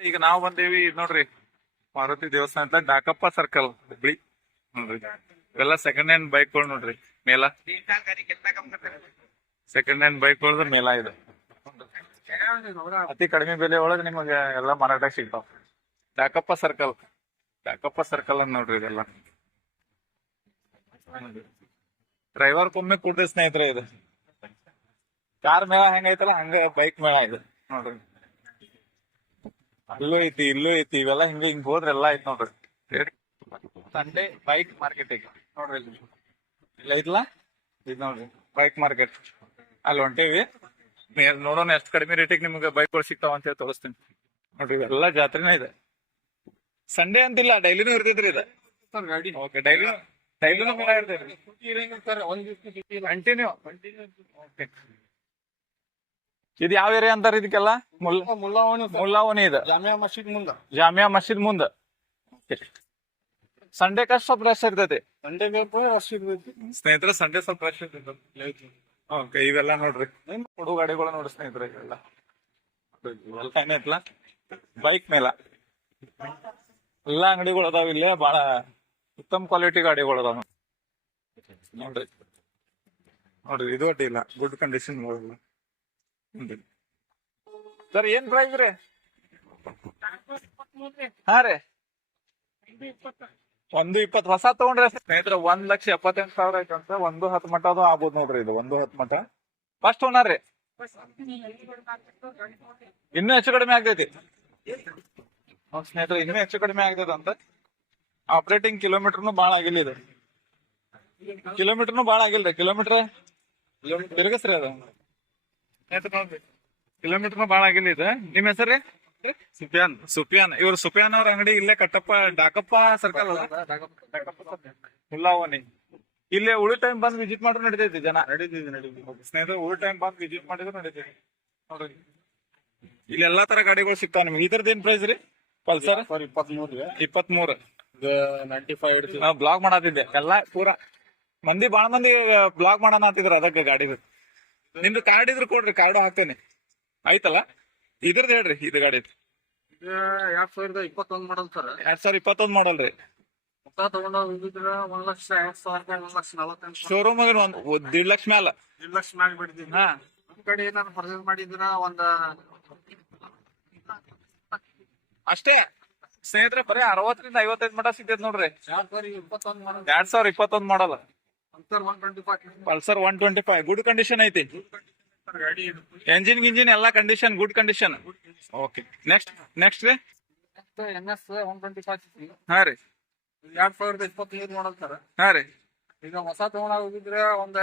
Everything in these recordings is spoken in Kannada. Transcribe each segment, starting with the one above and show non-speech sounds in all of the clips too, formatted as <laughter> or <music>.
ಈಗ ನಾವು ಬಂದೇವಿ ನೋಡ್ರಿ ಮಾರುತಿ ದೇವಸ್ಥಾನ ಅಂತ ಡಾಕಪ್ಪ ಸರ್ಕಲ್ ಹುಬ್ಳಿ. ನೋಡ್ರಿ, ಇವೆಲ್ಲ ಸೆಕೆಂಡ್ ಹ್ಯಾಂಡ್ ಬೈಕ್ಗಳು ನೋಡ್ರಿ, ಮೇಲ. ಸೆಕೆಂಡ್ ಹ್ಯಾಂಡ್ ಬೈಕ್ಗಳದ ಮೇಲ ಇದು. ಅತಿ ಕಡಿಮೆ ಬೆಲೆ ಒಳಗೆ ನಿಮಗೆ ಎಲ್ಲ ಮಾರಾಟ ಸಿಗ್ತಾವ. ಡಾಕಪ್ಪ ಸರ್ಕಲ್ ಡಾಕಪ್ಪ ಸರ್ಕಲ್ ಅಂತ ನೋಡ್ರಿ ಇದೆಲ್ಲ. ಡ್ರೈವರ್ ಕೊಮ್ಮೆ ಕೂಡ ಸ್ನೇಹಿತರೆ ಇದು. ಕಾರ್ ಮೇಳ ಹೆಂಗೈತಲ್ಲ ಹಂಗ ಬೈಕ್ ಮೇಳ ಇದು. ನೋಡ್ರಿ. ಅಲ್ಲೂ ಐತಿ ಇಲ್ಲೂ ಐತಿ ಇವೆಲ್ಲ ಹಿಂಗ ಹಿಂಗ ಹೋದ್ರೆ ಎಲ್ಲಾ ಐತಿ ನೋಡ್ರಿ. ಸಂಡೇ ಬೈಕ್ ಮಾರ್ಕೆಟ್ ಐತಿ. ನೋಡ್ರಿ ಇಲ್ಲಿ. ಇಲ್ಲ ಐತ್ಲಾ ಇದು ನೋಡ್ರಿ ಬೈಕ್ ಮಾರ್ಕೆಟ್ ಅಲ್ಲಿ ಹೊಂಟೇವಿ. ನೋಡೋಣ ಎಷ್ಟು ಕಡಿಮೆ ರೇಟಿಗೆ ನಿಮ್ಗೆ ಬೈಕ್ಗಳು ಸಿಗ್ತಾವ ಅಂತ ಹೇಳಿ ತೋರಿಸ್ತೀನಿ. ನೋಡ್ರಿ ಇವೆಲ್ಲ ಜಾತ್ರೆನೇ ಇದೆ. ಸಂಡೇ ಅಂತಿಲ್ಲ ಡೈಲಿನೂ ಇರ್ತೈತ್ರಿ ಇದು. ಡೈಲಿನೂ ಓಕೆ ಡೈಲಿ ಡೈಲಿನೂ ಇರ್ತೈತ್ರಿ. ಕಂಟಿನ್ಯೂ ಓಕೆ ಇದು ಯಾವ ಏರಿಯಾ ಅಂತಾರ ಇದಕ್ಕೆಲ್ಲ? ಮುಲ್ಲಾ ಮುಲ್ಲಾವಣಿ ಮುಲ್ಲಾವನಿ ಇದು. ಜಾಮಿಯಾ ಮಸೀದ್ ಮುಂದ. ಜಾಮಿಯಾ ಮಸೀದ್ ಮುಂದ. ಸಂಡೇ ಕಷ್ಟ ಸ್ವಲ್ಪ ರಶ್ ಇರ್ತೈತಿ ಸಂಡೆ ವರ್ಷ ಇರ್ತೈತಿ ಸ್ನೇಹಿತರೆ ಸಂಡೆ ಸ್ವಲ್ಪ ರಶ್ ಇರ್ತೈತಿ ಓಕೆ ಇವೆಲ್ಲ ನೋಡ್ರಿ. ಹುಡುಗ ಗಾಡಿಗಳು ನೋಡ್ರಿ ಸ್ನೇಹಿತರೆ ಇವೆಲ್ಲ. ಇವೆಲ್ಲ ಏನೈತ್ಲ ಬೈಕ್ ಮೇಲ. ಎಲ್ಲಾ ಅಂಗಡಿಗಳು ಅದಾವ ಇಲ್ಲೇ. ಬಹಳ ಉತ್ತಮ ಕ್ವಾಲಿಟಿ ಗಾಡಿಗಳು ಅದಾವ. ನೋಡ್ರಿ. ನೋಡ್ರಿ ಇದು ಅಡ್ಡಿ ಇಲ್ಲ ಗುಡ್ ಕಂಡೀಷನ್ ಸರ್, ಏನ್ ಪ್ರೈಸ್ ರೀ? ಹಾ ರೀ. ಒಂದು ಇಪ್ಪತ್ ಹೊಸ ತಗೊಂಡ್ರೆ ಸ್ನೇಹಿತರೆ, ಒಂದ್ ಲಕ್ಷ ಎಪ್ಪತ್ತೆಂಟು ಸಾವಿರ ಐತಂತ ಒಂದು ಹತ್ತು ಅದು ಆಗ್ಬೋದು ನೋಡ್ರಿ ಇದು, ಒಂದು ಹತ್ತು ಮಠ ಫಸ್ಟ್ ಓನರ್ ರೀ. ಇನ್ನೂ ಹೆಚ್ಚು ಕಡಿಮೆ ಆಗ್ತೈತಿ. ಸ್ನೇಹಿತರೆ, ಇನ್ನೂ ಹೆಚ್ಚು ಕಡಿಮೆ ಆಗ್ತದ ಅಂತ. ಆಪರೇಟಿಂಗ್ ಕಿಲೋಮೀಟರ್ನು ಬಾಳ ಆಗಿಲ್ಲ ಇದು. ಕಿಲೋಮೀಟರ್ನು ಬಾಳ ಆಗಿಲ್ರಿ ಕಿಲೋಮೀಟರ್ ತಿರುಗಸ್ರಿ ಅದು. ಕಿಲೋಮೀಟರ್ನು ಬಾಳ ಆಗಿಲ್ಲ ಇದು. ನಿಮ್ ಹೆಸರು ಸುಪಿಯಾನ್. ಸುಪಿಯಾನ್. ಇವ್ರ ಸುಪಿಯಾನ್ ಅವ್ರ ಅಂಗಡಿ ಇಲ್ಲೇ ಕಟ್ಟಪ್ಪ ಡಾಕಪ್ಪ ಸರ್ಕಲ್ ಹುಲ್ಲಾವನಿ. ಇಲ್ಲೇ ಉಳಿ ಟೈಮ್ ಬಂದ್ ವಿಸಿಟ್ ಮಾಡ್ರು ನಡೀತೈತಿ ಜನ. ನಡೀತಿದೆ ನಡೀತಿದೆ ಸ್ನೇಹಿತರೆ ಉಳಿ ಟೈಮ್ ಬಂದ್ ವಿಸಿಟ್ ಮಾಡಿದ್ರು ನಡೀತೈತಿ. ನೋಡ್ರಿ. ಇಲ್ಲಿ ಎಲ್ಲಾ ತರ ಗಾಡಿಗಳು ಸಿಗ್ತಾವ ನಿಮ್ಗೆ. ಇದ್ರದ್ದು ಏನ್ ಪ್ರೈಸ್ ರೀ? ಪಲ್ಸರ್? ಸರ್ ಇಪ್ಪತ್ಮೂರು ರೀ. ಇಪ್ಪತ್ತ್ ಮೂರು ಇದು ನೈಂಟಿ ಫೈವ್ ಬ್ಲಾಗ್ ಮಾಡತ್ತಿದ್ದೆ ಎಲ್ಲಾ ಪೂರಾ. ಮಂದಿ ಬಾಳ ಮಂದಿ ಬ್ಲಾಗ್ ಮಾಡೋಣ ಅಂತಿದ್ರು ಅದಕ್ಕೆ ಗಾಡಿದು ನಿಮ್ದು ಕಾರ್ಡ್ ಇದ್ರೆ ಕೊಡ್ರಿ ಕಾರ್ಡ್ ಹಾಕ್ತೇನೆ. ಆಯ್ತಲ್ಲ? ಇದ್ರದ್ದು ಹೇಳ್ರಿ ಇದು ಗಾಡಿ ಇದು ಎರಡ್ ಸಾವಿರದ ಇಪ್ಪತ್ತೊಂದ್ ಮಾಡಲ್ ಸರ್ ಎರಡ್ ಸಾವಿರ ಇಪ್ಪತ್ತೊಂದ್ ಮಾಡಲ್ರಿ ಹೊಸ ಇದ್ರ ಒಂದ್ ಲಕ್ಷ ಸಾವಿರ ಒಂದ್ ಲಕ್ಷ ನಲವತ್ತೆಂಟು ಶೋರೂಮ್ ಒಂದ್ ದೀಡ್ ಲಕ್ಷ ಮ್ಯಾಲ. ಎರಡು ಲಕ್ಷ ಮ್ಯಾಗ ಬಿಡ್ತೀನಿ. ಹಾ. ನಮ್ ಕಡೆ ಏನಾದ್ರು ಪರ್ಚೇಸ್ ಮಾಡಿದ್ರ ಒಂದ್ ಅಷ್ಟೇ. ಸ್ನೇಹಿತರೆ ಬರೀ ಅರವತ್ತರಿಂದ ಐವತ್ತೈದು ಮಟ ಸಿಗ್ತೈತೆ ನೋಡ್ರಿ. ಎರಡ್ ಎರಡ್ ಸಾವಿರ ಇಪ್ಪತ್ತೊಂದ್ model Pulsar one twenty five good condition ಐತಿ ಎಂಜಿನ್ ಗಿಂಜಿನ್ ಎಲ್ಲಾ condition good condition okay next next ರೀ N S one twenty five ಹಾ ರೀ. ಎರಡ್ ಸಾವಿರದ ಇಪ್ಪತ್ತೈದು ಮಾಡಲ್ ಸರ್. ಹಾ ರೀ. ಈಗ ಹೊಸ ತಗೊಂಡ ಹೋಗಿದ್ರೆ ಒಂದ್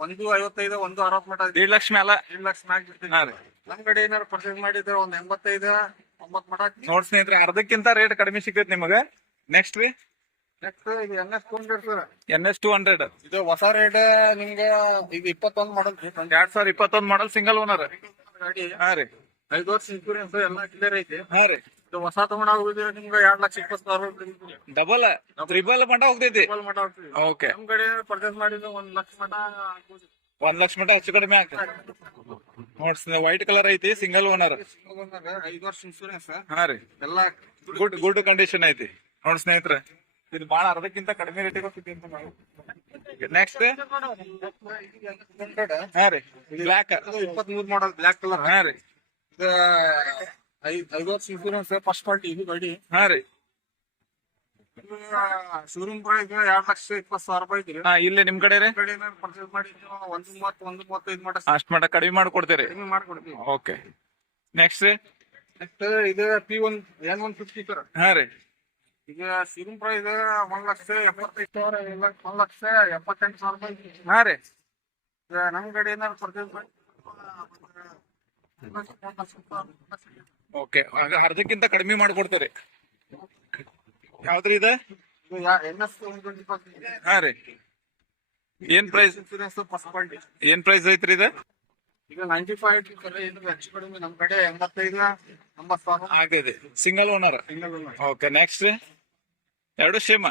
ಒಂದು ಐವತ್ತೈದು ಒಂದು ಅರವತ್ ಮಟ ದೀಡ್ ಲಕ್ಷ ಮ್ಯಾಲ? ಏಳು ಲಕ್ಷ ಮ್ಯಾಗ ಬಿಡ್ತೀನಿ ಹಾ ರೀ. ನಮ್ ಕಡೆ ಏನಾರು ಪರ್ಚೇಸ್ ಮಾಡಿದ್ರೆ ಒಂದ್ ಎಂಬತ್ತೈದು ಒಂಬತ್ ಮಟ ನೋಡ್ ಸ್ನೇಹಿತರೆ ಅರ್ಧಕ್ಕಿಂತ ರೇಟ್ ಕಡಿಮೆ ಸಿಗ್ತೈತಿ ನಿಮಗ. ನೆಕ್ಸ್ಟ್ ರೀ ಎನ್ ಎಸ್ ಟೂ ಹಂಡ್ರೆಡ್ ಇದು ಹೊಸ ರೇಟ್ ನಿಮ್ಗೆ ಇದು ಇಪ್ಪತ್ತೊಂದ್ ಮಾಡಲ್ ಎರಡ್ ಸಾವಿರ ಇಪ್ಪತ್ತೊಂದು ಮಾಡಲ್ ಸಿಂಗಲ್ ಓನರ್ ಹಾ ರೀ. ಐದು ವರ್ಷ ಇನ್ಸೂರೆನ್ಸ್ ಎಲ್ಲ ಕ್ಲಿಯರ್ ಐತಿ. ಹಾ ರೀ. ಇದು ಹೊಸ ತಗೊಂಡ ಹೋಗಿದ್ರೆ ನಿಮ್ಗೆ ಎರಡ್ ಲಕ್ಷ ಇಪ್ಪತ್ತು ಸಾವಿರ ಡಬಲ್ ತ್ರಿಬಲ್ ಮಟ ಹೋಗ್ತೈತಿ. ಮಟ ಆಗ್ತದೆ ಓಕೆ ನಮ್ ಕಡೆ ಪರ್ಚೇಸ್ ಮಾಡಿದ್ರೆ ಒಂದ್ ಲಕ್ಷ ಮಟ. ಒಂದ್ ಲಕ್ಷ ಮಟ ಹೆಚ್ಚು ಕಡಿಮೆ ಆಗ್ತದೆ ನೋಡ್ಸ್ ವೈಟ್ ಕಲರ್ ಐತಿ ಸಿಂಗಲ್ ಓನರ್ ಐದು ವರ್ಷ ಇನ್ಶೂರೆನ್ಸ್ ಹಾ ರೀ. ಎಲ್ಲಾ ಗುಡ್ ಗುಡ್ ಕಂಡೀಷನ್ ಐತಿ. ನೋಡ್ ಸ್ನೇಹಿತರೆ. ಇದು ಬಹಳ ಅರ್ಧಕ್ಕಿಂತ ಕಡಿಮೆ ರೇಟ್ ಅಂತ ನೆಕ್ಸ್ಟ್ ಹಾ ರೀ ಬ್ಲಾಕ್ ಇಪ್ಪತ್ತ್ ಮೂರ್ ಮಾಡಲ್ ಬ್ಲಾಕ್ ಕಲರ್ ಹಾ ರೀ. ಇದು ಐದ್ ಐದು ವರ್ಷ ಇನ್ಸೂರೆನ್ಸ್ ಫಸ್ಟ್ ಪಾರ್ಟಿ ಇದು ಗಾಡಿ. ಹಾ ರೀ. ಶೋರೂಮ್ ಪ್ರೈಸ್ ಎರಡ್ ಲಕ್ಷ ಇಪ್ಪತ್ತು ಸಾವಿರ ರೂಪಾಯಿ ಐತ್ರಿ. ಹಾ ಇಲ್ಲೇ ನಿಮ್ ಕಡೆ ರೀ? ಕಡೆ ಪರ್ಚೇಸ್ ಮಾಡಿದ್ದು ಒಂದು ಮೂವತ್ತು ಒಂದು ಮೂವತ್ತೈದು ಮಾಡ ಅಷ್ಟ್ ಮಟ ಕಡಿಮೆ ಮಾಡ್ಕೊಡ್ತೀರಿ. ಕಡಿಮೆ ಮಾಡ್ಕೊಡ್ತೀವಿ. ಓಕೆ ನೆಕ್ಸ್ಟ್ ನೆಕ್ಸ್ಟ್ ಇದು P one N one fifty sir ಹಾ ರೀ. ಈಗ ಶೋರೂಮ್ ಪ್ರೈಸ್ ಒಂದ್ ಲಕ್ಷ ಎಪ್ಪತ್ತೈದು ಸಾವಿರ ಇಲ್ಲ ಒಂದ್ ಲಕ್ಷ ಎಪ್ಪತ್ತೆಂಟು ಸಾವಿರ ರೂಪಾಯಿ. ಹಾ ರೀ. ಈಗ ನಮ್ ಕಡೆ ಏನಾದ್ರು ಪರ್ಚೇಸ್ ಓಕೆ ಓಕೆ ಅರ್ಧಕ್ಕಿಂತ ಕಡಿಮೆ ಮಾಡ್ಕೊಡ್ತಾರೆ. ಯಾವ್ದ್ರಿ ಇದು? ಎನ್ ಎಸ್ ಹಾ ರೀ. ಏನ್ ಪ್ರೈಸ್ ಇನ್ಸೂರೆನ್ಸ್ ಫಸ್ಟ್ ಪಾರ್ಟಿ ಏನ್ ಪ್ರೈಸ್ ಐತ್ರಿ ಇದೆ? ಈಗ ನೈಂಟಿ ಫೈವ್ ಹೆಚ್ಚು ಕಡಿಮೆ. ನಮ್ ಕಡೆ ಎಂಬತ್ತೈದು ಎಂಬತ್ತು ಸಾವಿರ. ಆಗ್ತೈತಿ. Single owner single okay next ಎರಡು ಸೇಮ್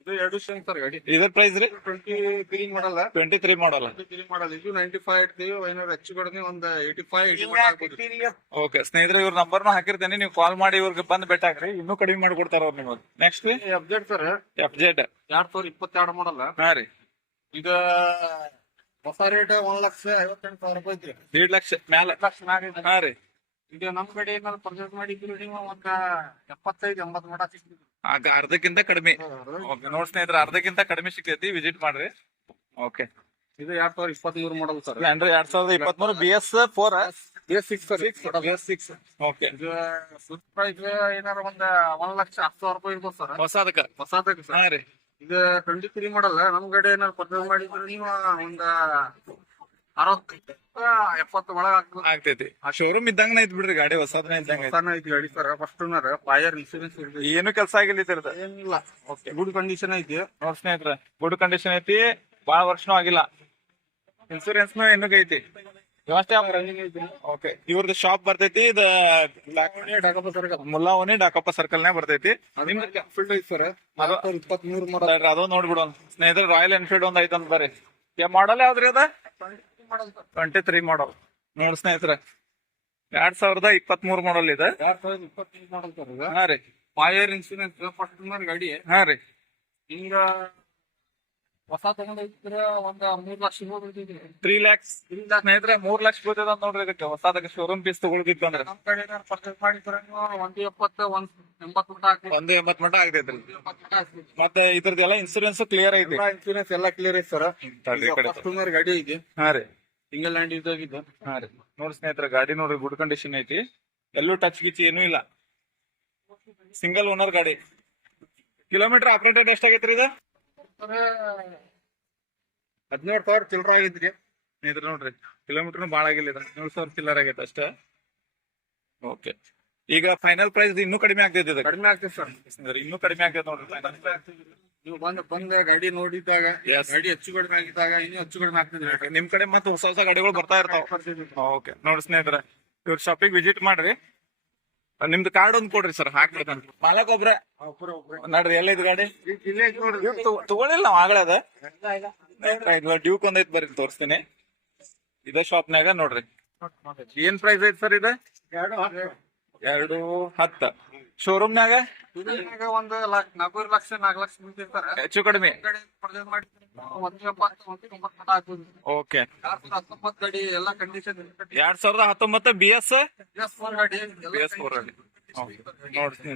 ಇದು ಎರಡು ವರ್ಷ ಸರ್ ಗಾಡಿ. ಇದ್ರ ಪ್ರೈಸ್ ರೀ? Twenty three model twenty three model model ಇದು ನೈಂಟಿ ಫೈವ್ ಇಡ್ತೀವಿ ಏನಾದ್ರು ಹೆಚ್ಚು ಕಡಿಮೆ ಒಂದು ಏಯ್ಟಿ ಫೈವ್ ಓಕೆ ಸ್ನೇಹಿತರೆ ಇವ್ರ ನಂಬರ್ನ ಹಾಕಿರ್ತೇನೆ. ನೀವು ಕಾಲ್ ಮಾಡಿ ಇವ್ರಿಗೆ ಬಂದ್ ಬೆಟ್ಟಾಗ್ರಿ ಇನ್ನೂ ಕಡಿಮೆ ಮಾಡ್ಕೊಡ್ತಾರ ಅವ್ರು ನಿಮಗೆ next update sir F Z ಎರಡ್ ಸಾವಿರ ಇಪ್ಪತ್ತೆರಡು ಮಾಡಲ್ಲ ಹಾ ರೀ. ಈಗ ಹೊಸ ರೇಟ್ ಒಂದ್ ಲಕ್ಷ ಐವತ್ತೆಂಟು ಸಾವಿರ ರೂಪಾಯಿ ಐತ್ರಿ. ದೀಡ್ ಲಕ್ಷ ಮ್ಯಾಲ. ಲಕ್ಷ ಮ್ಯಾಲ ಐತ್ರಿ. ಹಾ ರೀ. ಈಗ ನಮ್ ಕಡೆ ಏನಾದ್ರು ಪರ್ಚೇಸ್ ಮಾಡಿದ್ರು ನೀವು ಒಂದ ಎಪ್ಪತ್ತೈದು ಎಂಬತ್ತು ಮಟ ಸಿಗ್ತದೆ. ಆಗ ಅರ್ಧಕ್ಕಿಂತ ಕಡಿಮೆ. ಓಕೆ ನೋಡ್ ಸ್ನೇಹಿತರೆ ಅರ್ಧಕ್ಕಿಂತ ಕಡಿಮೆ ಸಿಗ್ತೈತಿ ವಿಸಿಟ್ ಮಾಡ್ರಿ. ಓಕೆ ಇದು ಎರಡ್ ಸಾವಿರದ ಇಪ್ಪತ್ಮೂರು ಮಾಡಲ್ ಸರ್ ಅಂದ್ರೆ ಎರಡ್ ಸಾವಿರದ ಇಪ್ಪತ್ಮೂರು B S four B S six sir B S six okay ಇದು ಪ್ರೈಸ್ ಏನಾರ ಒಂದ್ ಒಂದ್ ಲಕ್ಷ ಹತ್ತು ಸಾವಿರ ರೂಪಾಯಿ ಇರ್ಬೋದು ಸರ್ ಹೊಸದಕ್ಕ? ಹೊಸದಕ್ಕೆ ಹಾ ಸರ್ ಇದು ಟ್ವೆಂಟಿ ತ್ರೀ ಮಾಡಲ್ಲ ನಮ್ ಕಡೆ ಏನಾರು ಪರ್ಚೇಸ್ ಮಾಡಿದ್ರೆ ನೀವು ಒಂದ ಅರವತ್ತು ಎಪ್ಪತ್ತು ಒಳಗೆ ಆಗ್ತೈತಿ. ಆ ಶೋರೂಮ್ ಇದ್ದಂಗನ ಐತಿ ಬಿಡ್ರಿ ಗಾಡಿ ಹೊಸದನ ಇದ್ದಂಗ ಐತಿ. ಗಾಡಿ ಸರ್ ಫಸ್ಟ್ ಫೈರ್ ಇನ್ಸೂರೆನ್ಸ್ ಏನು ಕೆಲಸ ಆಗಿಲ್ಲ ಸರ್ ಏನಿಲ್ಲ. ಗುಡ್ ಕಂಡೀಷನ್ ಐತಿ. ನೋಡ್ ಸ್ನೇಹಿತರೆ ಗುಡ್ ಕಂಡೀಷನ್ ಐತಿ. ಬಹಳ ವರ್ಷನೂ ಆಗಿಲ್ಲ. ಇನ್ಸೂರೆನ್ಸ್ ಇನ್ನೂ ಐತಿ. ವ್ಯವಸ್ಥೆ ರನ್ನಿಂಗ್ ಐತಿ? ಓಕೆ ಇವ್ರದ್ದು ಶಾಪ್ ಬರ್ತೈತಿ ಇದ ಡಾಕಪ್ಪ ಸರ್ಕಲ್ ಮುಲ್ಲಾವನಿ ಡಾಕಪ್ಪ ಸರ್ಕಲ್ ನೇ ಬರ್ತೈತಿ. ಫೀಲ್ಡ್ ಐತಿ ಸರ್. ಅದು- ಇಪ್ಪತ್ತ್ ಮೂರು. ಮಾಡಲ್ ತಡ್ರಿ, ನೋಡ್ಬಿಡೋಣ ಸ್ನೇಹಿತರೆ ರಾಯಲ್ ಎನ್ಫೀಲ್ಡ್ ಒಂದ್ ಐತಂತ ಬರ್ರಿ. ಮಾಡಲ್ ಯಾವ್ದ್ರಿ ಅದ? ಟ್ವೆಂಟಿ ತ್ರೀ ಮಾಡಲ್ ನೋಡ್ ಸ್ನೇಹಿತರೆ. ಎರಡ್ ಸಾವಿರದ ಇಪ್ಪತ್ತ್ ಮೂರ್ ಮಾಡಲ್ ಇದೆ. ಎರಡ್ ಸಾವಿರದ ಇಪ್ಪತ್ತೈದು ಮಾಡಲ್ ಸರ್ ಇದು. ಹಾ ರೀ. ಫೈರ್ ಇನ್ಸೂರೆನ್ಸ್ ಫಸ್ಟ್ ಗಾಡಿ. ಹಾ ರೀ. ಹಿಂಗ ಹೊಸ ತಗೊಂಡೈತ್ರ ಒಂದ್ ಮೂರ್ ಲಕ್ಷ ಹೋಗ್ಬಿಟ್ಟಿದ್ರಿ ತ್ರೀ ಲ್ಯಾಕ್ಸ್ ಸ್ನೇಹಿತರೆ ಮೂರ್ ಲಕ್ಷ ಬೀಳ್ತದ ನೋಡ್ರಿ ಇದಕ್ಕೆ ಶೋರೂಮ್ ಪೀಸ್ ತಗೊಳ್ದಿತ್ತು ಅಂದ್ರೆ. ನಮ್ ಕಡೆ ಪರ್ಚೇಸ್ ಮಾಡಿದ್ರೆ ಒಂದ್ ಎಪ್ಪತ್ತು ಒಂದ್ ಎಂಬತ್ ಮಟ ಹಾಕ್ಬೇಕು ಒಂದು ಎಂಬತ್ ಮಟ ಆಗತೈತ್ರಿ ಎಂಬತ್ತು ಮಟ ಮತ್ತೆ ಇದ್ರದ್ದೆಲ್ಲ ಇನ್ಸೂರೆನ್ಸ್ ಕ್ಲಿಯರ್ ಐತಿ. ಇನ್ಸೂರೆನ್ಸ್ ಎಲ್ಲ ಕ್ಲಿಯರ್ ಐತಿ ಸರ್. ತಡ್ರಿ ಈ ಕಡೆ ಫಸ್ಟ್ ಗಾಡಿ ಐತಿ. ಹಾ ರೀ. ಸಿಂಗಲ್ ಹ್ಯಾಂಡ್ ಇದಾಗಿದ್ದು ಹಾ ರೀ. ನೋಡಿ ಸ್ನೇಹಿತರೆ ಗಾಡಿ ನೋಡ್ರಿ ಗುಡ್ ಕಂಡೀಷನ್ ಐತಿ. ಎಲ್ಲೂ ಟಚ್ ಗಿಚ್ ಏನೂ ಇಲ್ಲ. ಸಿಂಗಲ್ ಓನರ್ ಗಾಡಿ. ಕಿಲೋಮೀಟರ್ ಆಪರೇಟೆಡ್ ಎಷ್ಟಾಗೈತ್ರಿ ಇದು? ಹದಿನೇಳು ಸಾವಿರ ಚಿಲ್ಲರ ಆಗಿದ್ರಿ. ಸ್ನೇಹಿತರೆ ನೋಡ್ರಿ ಕಿಲೋಮೀಟರ್ ಭಾಳ ಆಗಿಲ್ಲ ಇದು. ಹದಿನೇಳು ಸಾವಿರ ಚಿಲ್ಲರ್ ಆಗೈತೆ ಅಷ್ಟೇ. ಓಕೆ. ಈಗ ಫೈನಲ್ ಪ್ರೈಸ್ ಇನ್ನೂ ಕಡಿಮೆ ಆಗ್ತೈತಿ ಕಡಿಮೆ ಸರ್. ಸ್ನೇಹಿತರೆ ಇನ್ನೂ ಕಡಿಮೆ ಆಗ್ತೈತೆ ನೋಡ್ರಿ ನೀವು ಬಂದ್ ಬಂದ ಗಾಡಿ ನೋಡಿದಾಗ. ಗಾಡಿ ಹೆಚ್ಚು ಕಡಿಮೆ ಆಗಿದ್ದಾಗ ಇನ್ನೂ ಹೆಚ್ಚು ಕಡಿಮೆ ಆಗ್ತದೆ ನಿಮ್ ಕಡೆ ಮತ್ತೆ ಹೊಸ ಹೊಸ ಗಾಡಿಗಳು ಬರ್ತಾ ಇರ್ತಾವ. ಓಕೆ. ನೋಡಿ ಸ್ನೇಹಿತರೆ ಇವ್ರ ಶಾಪಿಗೆ ವಿಸಿಟ್ ಮಾಡ್ರಿ. ನಿಮ್ದು ಕಾರ್ಡ್ ಒಂದ್ ಕೊಡ್ರಿ ಸರ್ ಹಾಕ್ಬೇಕಂತ ಮಾಲಕ್ ಒಬ್ರ ನಡ್ರಿ ಎಲ್ಲ ಗಾಡಿ? ಐತಿ ತಗೊಳಿಲ್ಲ ನಾವ್ ಆಗಳದ ಡ್ಯೂಕ್ ಡ್ಯೂಕ್ ಒಂದೈತ್ ಬರ್ರಿ ತೋರಿಸ್ತೀನಿ. ಇದ ಶಾಪ್ನ್ಯಾಗ ನೋಡ್ರಿ. ಏನ್ ಪ್ರೈಸ್ ಐತ್ ಸರ್ ಇದು? ಎರಡು ಹತ್ತ. ಶೋರೂಮ್ನಾಗ ಇದ್ರಾಗ ಒಂದ್ ಲಕ್ಷ ನಾಲ್ಕೂವರೆ ಲಕ್ಷ ನಾಲ್ಕು ಲಕ್ಷ ನಿಂತಿರ್ತಾರ ಹೆಚ್ಚು ಕಡಿಮೆ? ಗಾಡಿ ಪರ್ಚೇಸ್ ಮಾಡಿ ಒಂದು ಎಪ್ಪತ್ತು ಒಂದು ತೊಂಬತ್ತು ಮಟ ಓಕೆ ಎರಡ್ ಸಾವಿರದ ಹತ್ತೊಂಬತ್ತು ಗಾಡಿ ಎಲ್ಲ ಕಂಡೀಷನ್ ಎರಡ್ ಸಾವಿರದ ಹತ್ತೊಂಬತ್ತ ಬಿ ಎಸ್ ಎಸ್ ಫೋರ್ ಗಾಡಿ ಬಿ ಎಸ್ ಫೋರ್ ನೋಡ್ತೀನಿ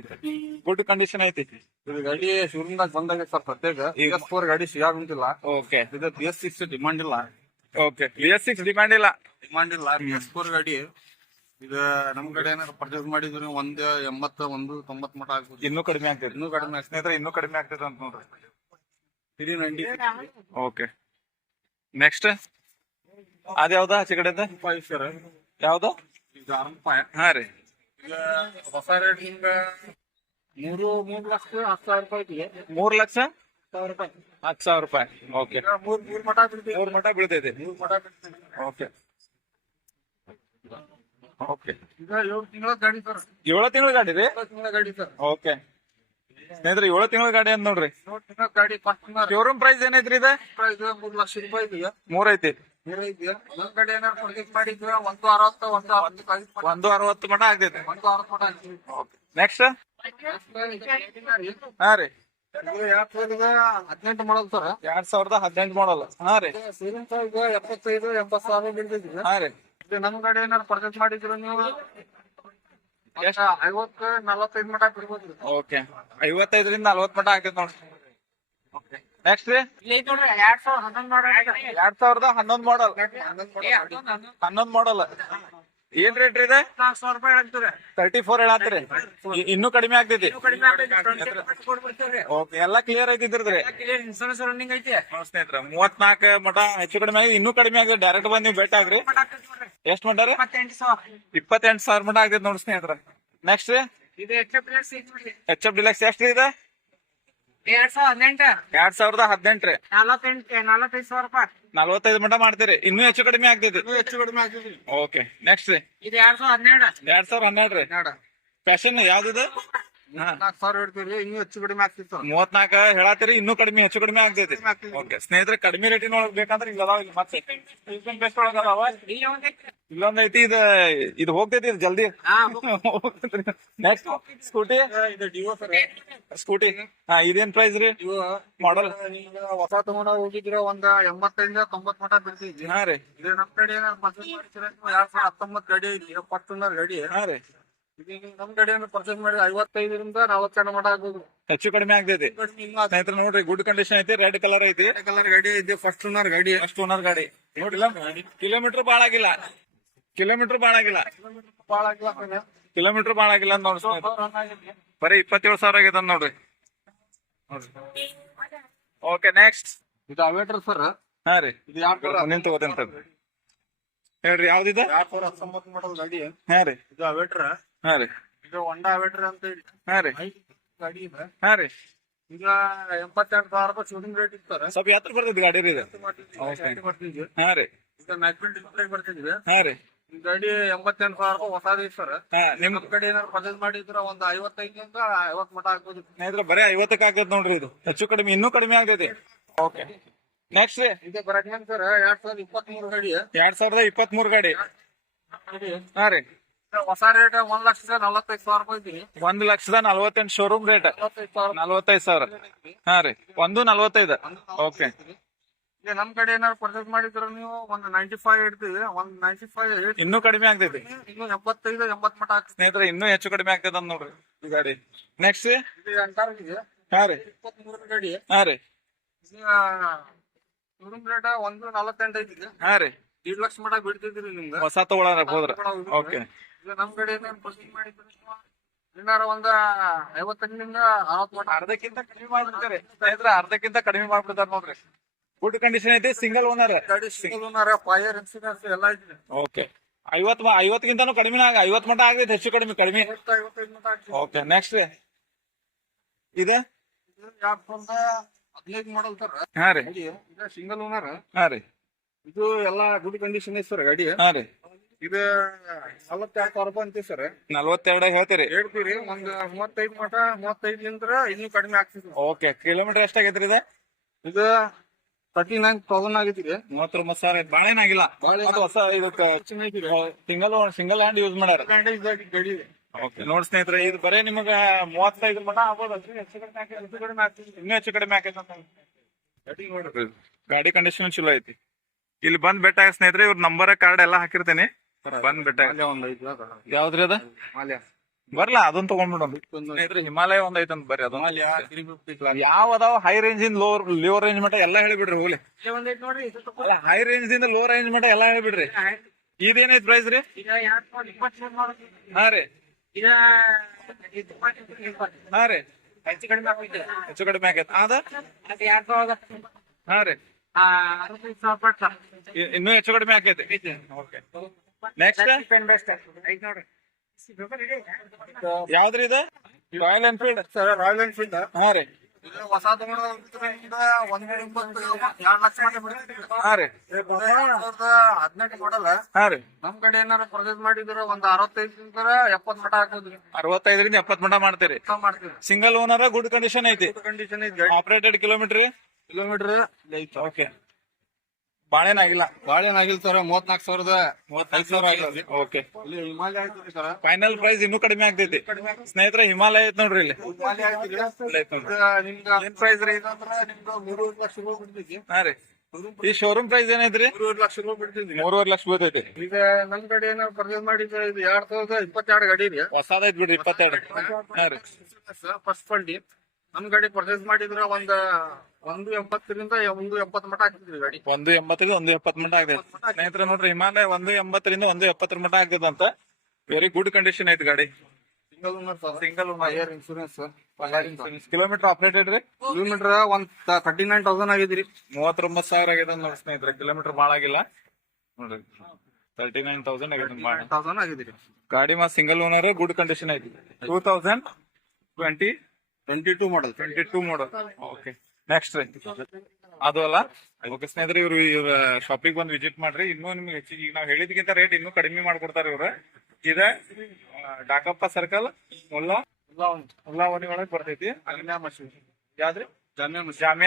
ಗುಡ್ ಕಂಡೀಷನ್ ಐತಿ. ಇದು ಗಾಡಿ ಶೋರೂಮ್ನಾಗ ಬಂದಾಗ ಸರ್ ಪ್ರತ್ಯೇಕ. ಈಗ- ಎಸ್ ಫೋರ್ ಗಾಡಿ ಸಿಗಾಗುಂಟಿಲ್ಲ. ಓಕೆ ಇದು ಬಿ ಎಸ್ ಸಿಕ್ಸ್ ಡಿಮಾಂಡ್ ಇಲ್ಲ. Okay B S six demand ಇಲ್ಲ. ಡಿಮಾಂಡ್ ಇಲ್ಲ. ಬಿ ಎಸ್ ಫೋರ್ ಗಾಡಿ ಇದು ನಮ್ ಕಡೆ ಏನಾರ ಪರ್ಚೇಸ್ ಮಾಡಿದ್ರೆ ಒಂದ್ ಎಂಬತ್ತ ಒಂದು ತೊಂಬತ್ ಮಟ ಆಗ್ಬೋದು. ಇನ್ನೂ ಕಡಿಮೆ ಆಗ್ತೈತಿ. ಇನ್ನೂ ಕಡಿಮೆ ಆಗ್ತದೆ ಸ್ನೇಹಿತರೆ ಇನ್ನೂ ಕಡಿಮೆ ಆಗ್ತೈತೆ ಅಂತ ನೋಡ್ರಿ. ತ್ರೀ ನೈಂಟಿ ಓಕೆ ನೆಕ್ಸ್ಟ್ ಅದ್ಯಾವ್ದ ಆಚೆ ಕಡೆದ? ಫೈವ್ ಸರ್ ಯಾವ್ದು? ಈಗ ಹಾ ರೀ. ಈಗ ಹೊಸ ರೇಟ್ ಹಿಂಗ ಮೂರು ಮೂರು ಲಕ್ಷ ಹತ್ತು ಸಾವಿರ ರೂಪಾಯಿ ಐತಿ ಮೂರ್ ಲಕ್ಷ? ಸಾವಿರ ರೂಪಾಯಿ. ಹತ್ತು ಸಾವಿರ ರೂಪಾಯಿ. ಓಕೆ ಈಗ ಮೂರ್ ಮೂರ್ ಮಟ ಬಿಡ್ತೀವಿ. ಮೂರ್ ಮಠ ಬೀಳ್ತೈತಿ. ಮೂರ್ ಮಠ ಬಿಡ್ತೀವಿ. Okay okay. ಈಗ ಏಳು ತಿಂಗಳ ಗಾಡಿ ಸರ್. ಏಳ ತಿಂಗಳ ಗಾಡಿ ರೀ? ಏಳು ತಿಂಗಳ ಗಾಡಿ ಸರ್. ಓಕೆ. ಸ್ನೇಹಿತರೆ ಏಳು ತಿಂಗಳ ಗಾಡಿ ಅಂತ ನೋಡ್ರಿ. ಏಳು ತಿಂಗಳ ಗಾಡಿ ಫಸ್ಟ್ ಶೋರೂಮ್ ಪ್ರೈಸ್ ಏನೈತ್ರಿ ಇದೆ? ಪ್ರೈಸ್ ಮೂರ್ ಲಕ್ಷ ರೂಪಾಯಿ ಇದೆಯಾ ಮೂರ್ ಐತಿ ಮೂರ್ ಐತಿ ನಮ್ ಕಡೆ ಏನಾರ ಪರ್ಚೇಸ್ ಮಾಡಿದ್ರೆ ಒಂದು ಅರವತ್ತು ಒಂದು ಅರವತ್ತು ಒಂದು ಅರವತ್ತು ಮಟ ಆಗ್ತೈತಿ. ಒಂದು ಅರವತ್ತು ಮಟ ಆಗ್ತದೆ ಓಕೆ. ನೆಕ್ಸ್ಟ್ ಹಾ ರೀ. ಇದು ಎರಡ್ ಸಾವಿರದ ಹದಿನೆಂಟು ಮಾಡಲ್ ಸರ್. ಎರಡ್ ಸಾವಿರದ ಹದಿನೆಂಟು ಮಾಡಲ್ಲ ಹಾ ರೀ. ಸೀರೆ ಎಪ್ಪತ್ತೈದು ಎಂಬತ್ತು ಸಾವಿರ ಬಿಡ್ತಿದ್ವಿ ಹಾ ರೀ. ಇದು ನಮ್ ಗಾಡಿ ಏನಾದ್ರು ಪರ್ಚೇಸ್ ಮಾಡಿದ್ರು ನೀವು? ಐವತ್ ಐವತ್ತು ನಲವತ್ತೈದು ಮಟ ಬಿಡ್ಬೋದು ಓಕೆ ಐವತ್ತೈದರಿಂದ ನಲ್ವತ್ ಮಟ ಆಗ್ತೈತಿ ನೋಡ್ರಿ. ನೆಕ್ಸ್ಟ್ ರೀ? ಎರಡ್ ಸಾವಿರದ ಹನ್ನೊಂದ್ ಮಾಡಲ್ ಎರಡ್ ಸಾವಿರದ ಹನ್ನೊಂದ್ ಮಾಡಲ್ ಹನ್ನೊಂದ್ ಮಾಡಲ್ ಏನ್ ರೇಟ್ ರೀ ಇದೆ? ನಾಲ್ಕು ಸಾವಿರ ರೂಪಾಯಿ ಆಗ್ತದೆ. ತರ್ಟಿ ಫೋರ್ ಹೇಳತ್ತೀರಿ ಇನ್ನೂ ಕಡಿಮೆ ಆಗ್ತೈತಿ? ಓಕೆ ಎಲ್ಲಾ ಕ್ಲಿಯರ್ ಐತಿ ಇದ್ರದ್ರಿ ಇನ್ಸೂರೆನ್ಸ್ ರನ್ನಿಂಗ್ ಐತಿ. ನೋಡ್ ಸ್ನೇಹಿತರ ಮೂವತ್ನಾಲ್ಕ ಮಟ ಹೆಚ್ಚು ಕಡಿಮೆ ಆಗಿ ಇನ್ನೂ ಕಡಿಮೆ ಆಗಿದೆ. ಡೈರೆಕ್ಟ್ ಬಂದ್ ನೀವು ಬೆಟ್ ಆಗ್ರಿ ಎಷ್ಟ್ ಮಟ ರೀ? ಇಪ್ಪತ್ತೆಂಟು ಸಾವಿರ. ಮಠ ಮಟ ಆಗ್ತೈತಿ ನೋಡಿ ಸ್ನೇಹಿತರ. ನೆಕ್ಸ್ಟ್ ರೀ? ಎಚ್ ಎಫ್ ನೋಡ್ರಿ. ಎಚ್ ಎಫ್ ಡಿಲಕ್ಸ್ ಎಷ್ಟ್ ರೀ ಇದೆ? ಎರಡ್ ಸಾವಿರದ ಹದಿನೆಂಟ್ರಿ ಎರಡ್ ಸಾವಿರದ ಹದಿನೆಂಟು ರೀ ನಲವತ್ತೆಂಟು ನಲವತ್ತೈದು ಸಾವಿರ ರೂಪಾಯಿ. ನಲ್ವತ್ತೈದು ಮಟ ಮಾಡ್ತೀರಿ. ಇನ್ನೂ ಹೆಚ್ಚು ಕಡಿಮೆ ಆಗ್ತೈತಿ. ಹೆಚ್ಚು ಕಡಿಮೆ ಆಗ್ತದೆ ಓಕೆ ನೆಕ್ಸ್ಟ್ ರೀ. ಇದು ಎರಡ್ ಸಾವಿರದ ಹನ್ನೆರಡು. ಎರಡ್ ಸಾವಿರ ಹನ್ನೆರಡು ರೀ ಹನ್ನೆರಡು. ಫ್ಯಾಷನ್ ಯಾವ್ದಿದೆ? ನಾಲ್ಕು ಸಾವಿರ ಇನ್ನೂ ಹೆಚ್ಚು ಕಡಿಮೆ ಆಗ್ತಿತ್ತು. ಮೂವತ್ನಾಲ್ಕ ಹೇಳತ್ತೀರಿ ಇನ್ನೂ ಕಡಿಮೆ ಹೆಚ್ಚು ಕಡಿಮೆ ಆಗ್ತೈತಿ. ಓಕೆ ಸ್ನೇಹಿತರೆ ಕಡಿಮೆ ರೇಟಿನ ಒಳಗ್ ಬೇಕಂದ್ರೆ ಇಲ್ಲ ಅದಾವ ಇಲ್ಲಿ. ಮತ್ತೆ ಬೆಸ್ಟ್ ಒಳಗ ಅದಾವ? ಇಲ್ಲೊಂದ್ ಐತಿ ಇದು ಇದು ಹೋಗ್ತೈತಿ ಇದು ಜಲ್ದಿ? ನೆಕ್ಸ್ಟ್ <laughs> ಸ್ಕೂಟಿ ಇದು ಡಿವೋ ಸರ್. ಸ್ಕೂಟಿ ಹಾ ಇದೇನ್ ಪ್ರೈಸ್ ರೀ? ಮಾಡಲ್ ಹೊಸ ತಗೊಂಡ ಹೋಗಿದ್ರೆ ಒಂದ್ ಎಂಬತ್ತೈದಿಂದ ತೊಂಬತ್ ಮಟ ಬಿಡ್ತಿದ್ವಿ ಹಾ ರೀ. ಇದು ನಮ್ ಕಡೆ ಎರಡ್ ಸಾವಿರದ ಹತ್ತೊಂಬತ್ತು ಗಡಿ ಐತಿ ಫಾರ್ಚುನರ್ ರೆಡಿ ಹಾ ರೀ. ನಮ್ ಕಡೆ ಪರ್ಚೇಸ್ ಮಾಡಿದ್ರೆ ಐವತ್ತೈದರಿಂದ ಮಟ ಹೆಚ್ಚು ಕಡಿಮೆ ಆಗ್ತೈತಿ. ಸ್ನೇಹಿತರೆ ನೋಡ್ರಿ ಗುಡ್ ಕಂಡೀಷನ್ ಐತಿ ರೆಡ್ ಕಲರ್ ಐತಿ. ಕಲರ್ ಗಾಡಿ ಐತಿ ಓನರ್ ಗಾಡಿ. ಫಸ್ಟ್ ಓನರ್ ಗಾಡಿ. ನೋಡಿಲ್ಲ ಕಿಲೋಮೀಟರ್ ಬಾಳ ಆಗಿಲ್ಲ. ಕಿಲೋಮೀಟರ್ ಬಾಳ ಆಗಿಲ್ಲ. ಕಿಲೋಮೀಟರ್ ಬಾಳ ಆಗಿಲ್ಲ ಅಂತ. ಬರೀ ಇಪ್ಪತ್ತೇಳು ಸಾವಿರ ಆಗಿದೆ ನೋಡ್ರಿ. ಓಕೆ ನೆಕ್ಸ್ಟ್ ಇದು ಅವೇಟ್ರ್ ಸರ್ ಹಾ ರೀ. ಇದು ಯಾವ ನಿಂತ ನಿನ್ ತಗೋತೇನೆ ಹೇಳ್ರಿ. ಯಾವ್ದಿದೆ? ಎರಡ್ ಸಾವಿರ ಹತ್ತೊಂಬತ್ತು ಮಾಡೋದು ಗಾಡಿ. ಹಾ ರೀ. ಇದು ಅವೇಟ್ರ್ ಹಾ ರೀ. ಇದು ಹೊಂಡಾ ಅವೇಟ್ರ್ ಅಂತ ಹೇಳಿ. ಹಾ ರೀ. ಐದು ಗಾಡಿ ಇದೆ. ಹಾ ರೀ. ಈಗ ಸಾವಿರ ರೂಪಾಯಿ ಶೂಟಿಂಗ್ ರೇಟ್ ಇರ್ತಾರೆ ಸ್ವಲ್ಪ ಹತ್ರ ಬರ್ತೈತಿ ಗಾಡಿ ರೀ ಇದು. ಬರ್ತಿದ್ವಿ ಹಾ ರೀ. ಈಗ ಡಿಸ್ಪ್ಲೇ ಬರ್ತಿದ್ವಿ ಹಾ ರೀ. ಈ ಗಾಡಿ ಎಂಬತ್ತೆಂಟು ಸಾವಿರ ರೂಪಾಯಿ ಹೊಸದ ಸರ್ ನಿಮ್ ಕಡೆ ಏನಾದ್ರು ಪರ್ಚೇಸ್ ಮಾಡಿದ್ರ ಒಂದ್ ಐವತ್ತೈದರಿಂದ ಐವತ್ ಮಟ ಆಗ್ಬೋದು. ಸ್ನೇಹಿತರೆ ಬರೀ ಐವತ್ತಕ್ಕೆ ಆಗತ್ ನೋಡ್ರಿ ಇದು. ಹೆಚ್ಚು ಕಡಿಮೆ ಇನ್ನೂ ಕಡಿಮೆ ಆಗ್ತೈತಿ. ಓಕೆ ನೆಕ್ಸ್ಟ್ ರೀ. ಇದು ಬರಕ್ ಸರ್ ಎರಡ್ ಸಾವಿರದ ಇಪ್ಪತ್ತ್ ಮೂರು ಗಾಡಿ. ಎರಡ್ ಸಾವಿರದ ಇಪ್ಪತ್ತ್ ಮೂರು ಗಾಡಿ. ಹಾ ರೀ. ಹೊಸ ರೇಟ್ ಒಂದ್ ಲಕ್ಷದ ನಲವತ್ತೈದು ಸಾವಿರ ರೂಪಾಯಿ ಒಂದ್ ಲಕ್ಷದ ನಲವತ್ತೆಂಟು ಶೋರೂಮ್ ರೇಟ್ ನಲವತ್ತೈದು ಸಾವಿರ. ನಲ್ವತ್ತೈದು ಸಾವಿರ. ಹಾ ರೀ. ಒಂದು ನಲವತ್ತೈದು. ಓಕೆ. ಈಗ ನಮ್ ಕಡೆ ಏನಾದ್ರು ಪರ್ಚೇಸ್ ಮಾಡಿದ್ರೆ ನೀವು ಒಂದ್ ನೈಂಟಿ ಫೈವ್ ಇಡ್ತೀವಿ ಒಂದ್ ನೈಂಟಿ ಫೈವ್ ಇನ್ನೂ ಕಡಿಮೆ ಆಗ್ತೈತಿ. ಇನ್ನು ಎಂಬತ್ತೈದು ಎಂಬತ್ ಮಟ ಆಗ್ತದೆ ಸ್ನೇಹಿತರೆ ಇನ್ನೂ ಹೆಚ್ಚು ಕಡಿಮೆ ಆಗ್ತದ ನೋಡ್ರಿ ಈ ಗಾಡಿ. ನೆಕ್ಸ್ಟ್ ಇದು ಎಂಟಾರ್ ಇದೆ. ಹಾ ರೀ. ಗಾಡಿ. ಹಾ ರೀ. ಶೋರೂಮ್ ರೇಟ್ ಒಂದು ನಲವತ್ತೆಂಟು ಐತಿ. ಹಾ ರೀ. ದೀಡ್ ಲಕ್ಷ ಮಟ ಬಿಡ್ತಿದ್ರಿ ನಿಮ್ಗೆ. ಹೊಸ ತಗೊಳಕ್ ಹೋದ್ರ? ಓಕೆ ಈಗ ನಮ್ ಕಡೆ ಪೋಸ್ಟಿಂಗ್ ಪರ್ಚೇಸ್ ಮಾಡಿದ್ರೆ ಏನಾರ ಒಂದ ಐವತ್ತರಿಂದ ಅರವತ್ತು ಮಟ ಅರ್ಧಕ್ಕಿಂತ ಕಡಿಮೆ ಮಾಡ್ಬಿಡ್ತಾರೆ. ಸ್ನೇಹಿತರೆ ಅರ್ಧಕ್ಕಿಂತ ಕಡಿಮೆ ಮಾಡ್ಬಿಡ್ತಾರ ನೋಡ್ರಿ. ಗುಡ್ ಕಂಡೀಷನ್ ಐತಿ single owner single single fire insurance ಎಲ್ಲ ಐತಿ. ಓಕೆ ಐವತ್ ಐವತ್ಗಿಂತನೂ ಕಡಿಮೆ ಆಗ ಐವತ್ ಮಟ ಆಗೈತೆ ಹೆಚ್ಚು ಕಡಿಮೆ ಕಡಿಮೆ. ಓಕೆ ನೆಕ್ಸ್ಟ್ ಇದೆ? ಇದು ಹದಿನೈದು ಮಾಡಲ್ ಸರ್ ಹಾ ರೀ. ಇದು ಸಿಂಗಲ್ ಓನರ್ ಹಾ ರೀ. ಇದು ಎಲ್ಲಾ ಗುಡ್ ಕಂಡೀಷನ್ ಐತಿ ಸರ್ ಗಾಡಿ. ಹಾ ರೀ. ಇದು ನಲವತ್ತೆರಡು ಸಾವಿರ ರೂಪಾಯಿ ಅಂತೀವಿ ಸರ್ ನಲ್ವತ್ತೆರಡ ಹೇಳ್ತೀರಿ. ಹೇಳ್ತೀರಿ ಒಂದ್ ಮೂವತ್ತೈದು ಮಟ ಮೂವತ್ತೈದಲಿಂದ್ರ ಇನ್ನೂ ಕಡಿಮೆ ಆಗ್ತಿದೆ. ಓಕೆ ಕಿಲೋಮೀಟರ್ ಎಷ್ಟಾಗೈತ್ರಿ ಇದು? ಇದು ತರ್ಟಿ ನೈನ್ ತೌಸಂಡ್ ಆಗೈತಿ ಮೂವತ್ತೊಂಬತ್ತು ಸಾವಿರ ಐತಿ. ಬಾಳೆ ಏನಾಗಿಲ್ಲ ಅದು ಹೊಸ ಇದಕ್ಕೆ ಸಿಂಗಲ್ ಸಿಂಗಲ್ ಹ್ಯಾಂಡ್ ಯೂಸ್ ಮಾಡ್ಯಾರ? ಗಾಡಿ ಓಕೆ ನೋಡಿ ಸ್ನೇಹಿತರೆ ಇದು ಬರೇ ನಿಮಗ ಮೂವತ್ತೈದು ಮಟ ಆಗ್ಬೋದು ಹೆಚ್ಚು ಕಡಿಮೆ ಹೆಚ್ಚು ಕಡಿಮೆ ಆಗ್ತೈತಿ. ಇನ್ನೂ ಹೆಚ್ಚು ಕಡಿಮೆ ಆಕೇತಿ ಅಂತ. ಗಾಡಿ ನೋಡ್ರಿ. ಗಾಡಿ ಕಂಡೀಷನ್ ಚಲೋ ಐತಿ. ಇಲ್ಲಿ ಬಂದ್ ಬೆಟ್ಟ ಸ್ನೇಹಿತರೆ ಇವ್ರ ನಂಬರ್ ಕಾರ್ಡ್ ಎಲ್ಲ ಹಾಕಿರ್ತೇನೆ. ಬಂದ್ ಬೆಟ್ಟ. ಯಾವ್ದ್ರಿ ಅದ? ಮಾಲ್ಯ ಬರ್ಲಾ ಅದನ್ನ ತಗೊಂಡ್ಬಿಡೋಣ ಸ್ನೇಹಿತರೆ ಹಿಮಾಲಯ ಒಂದ್ ಐತಂತ ಬರ್ರಿ ಅದನ್ನ ಯಾವ ಅದಾವ? ಹೈ ರೇಂಜ್ ಇಂದ ಲೋ ಲೋ ರೇಂಜ್ ಮಟ್ಟ ಎಲ್ಲಾ ಹೇಳಿಬಿಡ್ರಿ ಹೋಗ್ಲಿ. ಹೈ ರೇಂಜ್ ಇಂದ ಲೋ ರೇಂಜ್ ಮಟ್ಟ ಎಲ್ಲಾ ಹೇಳ್ಬಿಡ್ರಿ. ಇದೇನೈತ್ ಪ್ರೈಸ್ ರೀ. ಹಾ ರೀ. ಹಾ ರೀ. ಹೆಚ್ಚು ಕಡಿಮೆ ಆಗೈತಿ ಹೆಚ್ಚು ಕಡಿಮೆ ಆಗೈತೆ. ಅದ? ಹಾ ರೀ. ಇನ್ನೂ ಹೆಚ್ಚು ಕಡಿಮೆ ಆಕೈತಿ ಓಕೆ ನೆಕ್ಸ್ಟ್ ಯಾವ್ದ್ರಿ ಇದು? Royal Enfield sir Royal Enfield ಹಾ ರೀ. ಇದು ಹೊಸ ತಗೊಂಡ್ರಿಂದ ಒಂದ್ ಇಪ್ಪತ್ತು ಎರಡ್ ಲಕ್ಷ ಮಟ್ಟ ಬಿಡ್ತೀವಿ ಹಾ ರೀ. ಎರಡ್ ಸಾವಿರದ ಹದಿನೆಂಟು ಮಾಡಲ್ಲ ಹಾ ರೀ. ನಮ್ ಕಡೆ ಏನಾರ ಪ್ರೊಸೆಸ್ ಮಾಡಿದ್ರ ಒಂದ್ ಅರವತ್ತೈದರಿಂದ ಎಪ್ಪತ್ ಮಟ ಹಾಕೋದ್ರಿ ಅರವತ್ತೈದರಿಂದ ಎಪ್ಪತ್ ಮಟ ಮಾಡ್ತೀರಿ ಮಾಡ್ತೀವಿ ಸಿಂಗಲ್ ಓನರ್ ಗುಡ್ ಕಂಡೀಷನ್ ಐತಿ. ಕಂಡೀಷನ್ ಐತಿ ಆಪರೇಟೆಡ್ ಕಿಲೋಮೀಟರ್ ಕಿಲೋಮೀಟರ್ ಓಕೆ. ಬಾಳೆನಾಗಿಲ್ಲ ಬಾಳೆನಾಗಿಲ್ಲ ಸರ್. ಮೂವತ್ನಾಲ್ಕು ಸಾವಿರದ ಮೂವತ್ತೈದು ಸಾವಿರ ಆಗಿಲ್ಲ ಓಕೆ. ಇಲ್ಲಿ ಹಿಮಾಲಯ ಐತ್ರಿ ಸರ್. ಫೈನಲ್ ಪ್ರೈಸ್ ಇನ್ನೂ ಕಡಿಮೆ ಆಗ್ತೈತಿ. ಸ್ನೇಹಿತರೆ ಹಿಮಾಲಯ ಐತ್ ನೋಡ್ರಿ ಇಲ್ಲಿ. ಹಿಮಾಲಯ ಏನ್ ಪ್ರೈಸ್ ರೀ? ಇದಂದ್ರ ನಿಮ್ಗೆ ಮೂರುವರೆ ಲಕ್ಷ ರೂಪಾಯಿ ಬಿಡ್ತೈತಿ ಹಾ ರೀ. ಈ ಶೋರೂಮ್ ಪ್ರೈಸ್ ಏನೈತ್ರಿ? ಮೂರುವರೆ ಲಕ್ಷ ರೂಪಾಯಿ ಮೂರುವರೆ ಲಕ್ಷ ಬೀಳ್ತೈತಿ. ಈಗ ನಮ್ ಕಡೆ ಏನೋ ಪರ್ಚೇಸ್ ಮಾಡಿದ್ರೆ ಇದು ಎರಡ್ ಸಾವಿರದ ಇಪ್ಪತ್ತೆರಡು ಗಾಡಿ ರೀ ಹೊಸದೈತ್ ಬಿಡ್ರಿ ಇಪ್ಪತ್ತೆರಡು. ಫಸ್ಟ್ ಫಂಡಿ ನಮ್ ಗಾಡಿ ಪರ್ಚೇಸ್ ಮಾಡಿದ್ರ ಒಂದ್ ಒಂದು ಎಂಬತ್ತರಿಂದ ಒಂದು ಎಪ್ಪತ್ ಮಟ ಹಾಕಿದ್ರಿ ಗಾಡಿ. ಒಂದು ಎಂಬತ್ತರಿಂದ ಒಂದು ಎಪ್ಪತ್ ಮಟ ಆಗ್ತದೆ ಸ್ನೇಹಿತರೆ ನೋಡ್ರಿ ಹಿಮಾಲಯ ಒಂದು ಎಂಬತ್ತರಿಂದ ಒಂದು ಎಪ್ಪತ್ತರ ಮಟ ಆಗ್ತದಂತ ವೆರಿ ಗುಡ್ ಕಂಡೀಷನ್ ಐತಿ ಗಾಡಿ. Single owner sir single year insurance kilometre operated ರೀ ಕಿಲೋಮೀಟರ್ ಒಂದ್ ತರ್ಟಿ ನೈನ್ ತೌಸಂಡ್ ಆಗಿದ್ರಿ. ಮೂವತ್ತೊಂಬತ್ತು ಸಾವಿರ ಆಗಿದೆ ನೋಡಿ ಸ್ನೇಹಿತರೆ. ಕಿಲೋಮೀಟರ್ ಭಾಳ ಆಗಿಲ್ಲ. ನೋಡ್ರಿ. ತರ್ಟಿ ನೈನ್ ತೌಸಂಡ್ ಆಗಿದೆ ತೌಸಂಡ್ ಆಗಿದ್ರಿ. ಗಾಡಿ ಮಾ ಸಿಂಗಲ್ ಓನರ್ ಗುಡ್ ಕಂಡೀಷನ್ ಐತಿ. Two thousand twenty twenty two model twenty two model okay next ಅದು ಅಲ್ಲ ಓಕೆ ಸ್ನೇಹಿತರೆ ಇವ್ರು ಇವ್ರ ಶಾಪಿಗೆ ಬಂದು ವಿಸಿಟ್ ಮಾಡ್ರಿ, ಇನ್ನೂ ನಿಮ್ಗೆ ಹೆಚ್ಚಿಗೆ ಈಗ ನಾವು ಹೇಳಿದ್ಕಿಂತ ರೇಟ್ ಇನ್ನೂ ಕಡಿಮೆ ಮಾಡ್ಕೊಡ್ತಾರೆ ಇವ್ರ. ಇದ ಡಾಕಪ್ಪ ಸರ್ಕಲ್ ಮುಲ್ಲಾ. ಮುಲ್ಲಾ ಒಳಗೆ ಬರ್ತೈತಿ. ಜಾಮಿಯಾ ಮಸೀದ್. ಯಾವ್ದ್ರಿ? ಜಾಮಿಯಾ ಮಸೀದ್. ಜಾಮಿಯಾ